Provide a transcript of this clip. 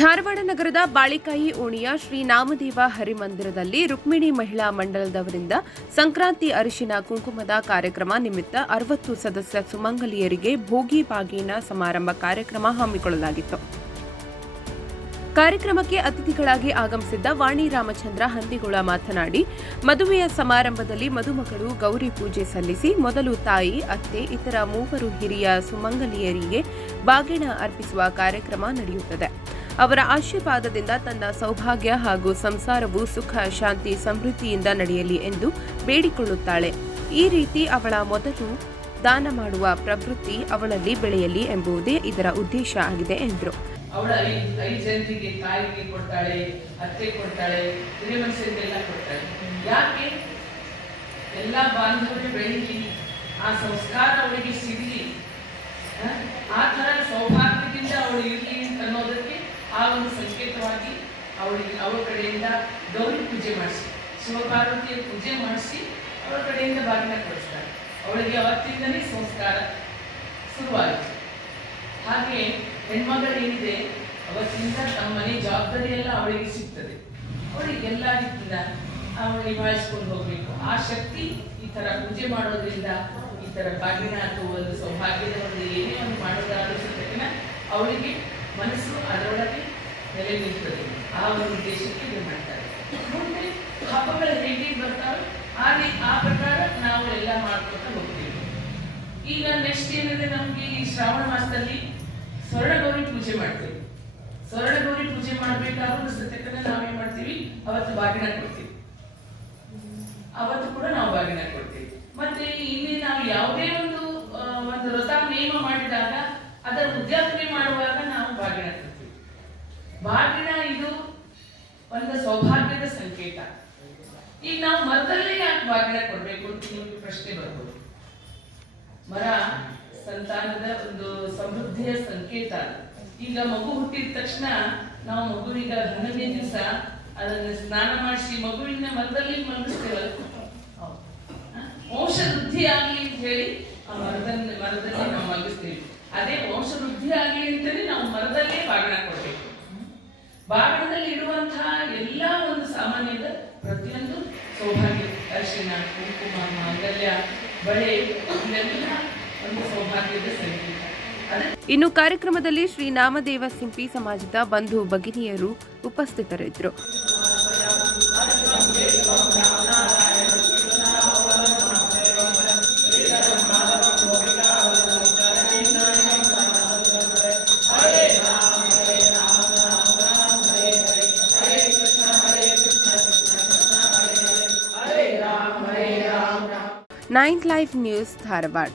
ಧಾರವಾಡ ನಗರದ ಬಾಳಿಕಾಯಿ ಓಣಿಯ ಶ್ರೀ ನಾಮದೇವ ಹರಿಮಂದಿರದಲ್ಲಿ ರುಕ್ಮಿಣಿ ಮಹಿಳಾ ಮಂಡಲದವರಿಂದ ಸಂಕ್ರಾಂತಿ ಅರಿಶಿನ ಕುಂಕುಮದ ಕಾರ್ಯಕ್ರಮ ನಿಮಿತ್ತ ಅರವತ್ತು ಸದಸ್ಯ ಸುಮಂಗಲಿಯರಿಗೆ ಭೋಗಿ ಬಾಗಿನ ಸಮಾರಂಭ ಕಾರ್ಯಕ್ರಮ ಹಮ್ಮಿಕೊಳ್ಳಲಾಗಿತ್ತು. ಕಾರ್ಯಕ್ರಮಕ್ಕೆ ಅತಿಥಿಗಳಾಗಿ ಆಗಮಿಸಿದ್ದ ವಾಣಿ ರಾಮಚಂದ್ರ ಹಂದಿಗೋಳ ಮಾತನಾಡಿ, ಮದುವೆಯ ಸಮಾರಂಭದಲ್ಲಿ ಮದುಮಗಳು ಗೌರಿ ಪೂಜೆ ಸಲ್ಲಿಸಿ ಮೊದಲು ತಾಯಿ, ಅತ್ತೆ, ಇತರ ಮೂವರು ಹಿರಿಯ ಸುಮಂಗಲಿಯರಿಗೆ ಬಾಗಿನ ಅರ್ಪಿಸುವ ಕಾರ್ಯಕ್ರಮ ನಡೆಯುತ್ತದೆ. ಅವರ ಆಶೀರ್ವಾದದಿಂದ ತನ್ನ ಸೌಭಾಗ್ಯ ಹಾಗೂ ಸಂಸಾರವು ಸುಖ, ಶಾಂತಿ, ಸಮೃದ್ಧಿಯಿಂದ ನಡೆಯಲಿ ಎಂದು ಬೇಡಿಕೊಳ್ಳುತ್ತಾಳೆ. ಈ ರೀತಿ ಅವಳ ಮೊದಲು ದಾನ ಮಾಡುವ ಪ್ರವೃತ್ತಿ ಅವಳಲ್ಲಿ ಬೆಳೆಯಲಿ ಎಂಬುದೇ ಇದರ ಉದ್ದೇಶ ಆಗಿದೆ ಎಂದರು. ಅವಳ ಜನರಿಗೆ ತಾಯಿಗೆ ಕೊಡ್ತಾಳೆ, ಅತ್ತೆ ಕೊಡ್ತಾಳೆ, ಹಿರಿಯ ಮನುಷ್ಯರಿಗೆಲ್ಲ ಕೊಡ್ತಾಳೆ. ಯಾಕೆ? ಎಲ್ಲ ಬಾಂಧವ್ಯ ಬೆಳಗಿ ಆ ಸಂಸ್ಕಾರ ಅವಳಿಗೆ ಸಿಗಲಿ ಆ? ಆ ಥರ ಸೌಭಾಗ್ಯದಿಂದ ಅವಳು ಇರಲಿ ಅನ್ನೋದಕ್ಕೆ ಆ ಒಂದು ಸಂಕೇತವಾಗಿ ಅವಳಿಗೆ ಅವಳ ಕಡೆಯಿಂದ ಗೌರಿ ಪೂಜೆ ಮಾಡಿಸಿ, ಶಿವಪಾರ್ವತಿಯ ಪೂಜೆ ಮಾಡಿಸಿ ಅವಳ ಕಡೆಯಿಂದ ಬಾಗಿನ ಕೊಡಿಸ್ತಾರೆ. ಅವಳಿಗೆ ಅವತ್ತಿಂದಲೇ ಸಂಸ್ಕಾರ ಶುರುವಾಯಿತು ಹಾಗೆ ಹೆಣ್ಮಗಳೇನಿದೆ, ಅವತ್ತಿಂದ ತಮ್ಮ ಮನೆ ಜವಾಬ್ದಾರಿ ಎಲ್ಲ ಅವಳಿಗೆ ಸಿಗ್ತದೆ. ಅವಳಿಗೆ ಎಲ್ಲ ರೀತಿಯಿಂದ ಅವಳು ನಿಭಾಯಿಸ್ಕೊಂಡು ಹೋಗ್ಬೇಕು. ಆ ಶಕ್ತಿ ಈ ತರ ಪೂಜೆ ಮಾಡೋದ್ರಿಂದ, ಈ ತರ ಬಾಗಿನ ಅಥವಾ ಒಂದು ಸೌಭಾಗ್ಯದ ಒಂದು ಏನೇ ಒಂದು ಮಾಡೋದಾದ್ರೂ ಅವಳಿಗೆ ಮನಸ್ಸು ನೆಲೆ ನಿಲ್ತದೆ ಆ ಒಂದು ಉದ್ದೇಶಕ್ಕೆ ಇದು ಮಾಡ್ತಾರೆ ಮುಂದೆ ಹಬ್ಬಗಳು ಹೇಗೆ ಬರ್ತಾರೋ ಆ ಆ ಪ್ರಕಾರ ನಾವು ಎಲ್ಲ ಮಾಡ್ಕೊತಾ ಹೋಗ್ತೀವಿ. ಈಗ ನೆಕ್ಸ್ಟ್ ಏನಂದ್ರೆ ನಮ್ಗೆ ಈ ಶ್ರಾವಣ ಮಾಸದಲ್ಲಿ ಸ್ವರ್ಣಗೌರಿ ಪೂಜೆ ಮಾಡ್ತೀವಿ. ಸ್ವರ್ಣಗೌರಿ ಪೂಜೆ ಮಾಡ್ಬೇಕಾದ್ರೂ ಸತ್ಯಕನ್ನ ನಾವೇನ್ ಮಾಡ್ತೀವಿ? ಅವತ್ತು ಬಾಗಿನ ಕೊಡ್ತೀವಿ. ಅವತ್ತು ಕೂಡ ನಾವು ಬಾಗಿನ ಕೊಡ್ತೀವಿ. ಮತ್ತೆ ಇಲ್ಲಿ ನಾವು ಯಾವುದೇ ಒಂದು ಒಂದು ವ್ರತ ನೇಮ ಮಾಡಿದಾಗ ಅದರ ಉದ್ಯಾಪನೆ ಮಾಡುವಾಗ ನಾವು ಬಾಗಿನ ಕೊಡ್ತೀವಿ ಬಾಗಿನ ಇದು ಒಂದು ಸೌಭಾಗ್ಯದ ಸಂಕೇತ. ಈಗ ನಾವು ಮರದಲ್ಲಿ ಯಾಕೆ ಬಾಗಿನ ಕೊಡಬೇಕು ಅಂತ ನಿಮಗೆ ಪ್ರಶ್ನೆ ಬರ್ಬೋದು. ಮರ ಸಂತಾನದ ಒಂದು ಸಮೃದ್ಧಿಯ ಸಂಕೇತ. ಈಗ ಮಗು ಹುಟ್ಟಿದ ತಕ್ಷಣ ನಾವು ಮಗುವಿಗ ಹನ್ನೊಂದನೇ ದಿವಸ ಅದನ್ನ ಸ್ನಾನ ಮಾಡಿಸಿ ಮಗುವಿನ ಮರದಲ್ಲಿ ಮಲಗಿಸ್ತೇವಲ್ಲ? ವಂಶ ವೃದ್ಧಿ ಆಗ್ಲಿ ಅಂತ ಹೇಳಿ ಆ ಮರದ ಮರದಲ್ಲಿ ನಾವು ಮಲಗಿಸ್ತೇವೆ. ಅದೇ ವಂಶ ವೃದ್ಧಿ ಆಗ್ಲಿ ಅಂತಲೇ ನಾವು ಮರದಲ್ಲೇ ಬಾಗಿನ ಕೊಡ್ಬೇಕು ಬಾಗಿಣದಲ್ಲಿ ಇಡುವಂತಹ ಎಲ್ಲ ಒಂದು ಸಾಮಾನ್ಯದ ಪ್ರತಿಯೊಂದು ಸೌಭಾಗ್ಯ. ಅರಿಶಿನ ಕುಂಕುಮ, ಮಾಂಗಲ್ಯ, ಬಳೆ, ಇದೆಲ್ಲ ಒಂದು ಸೌಭಾಗ್ಯದ ಸಂಕೇತ ಇನ್ನು ಕಾರ್ಯಕ್ರಮದಲ್ಲಿ ಶ್ರೀ ನಾಮದೇವ ಸಿಂಪಿ ಸಮಾಜದ ಬಂಧು ಭಗಿನಿಯರು ಉಪಸ್ಥಿತರಿದ್ದರು. Ninth life news ధారవాడ్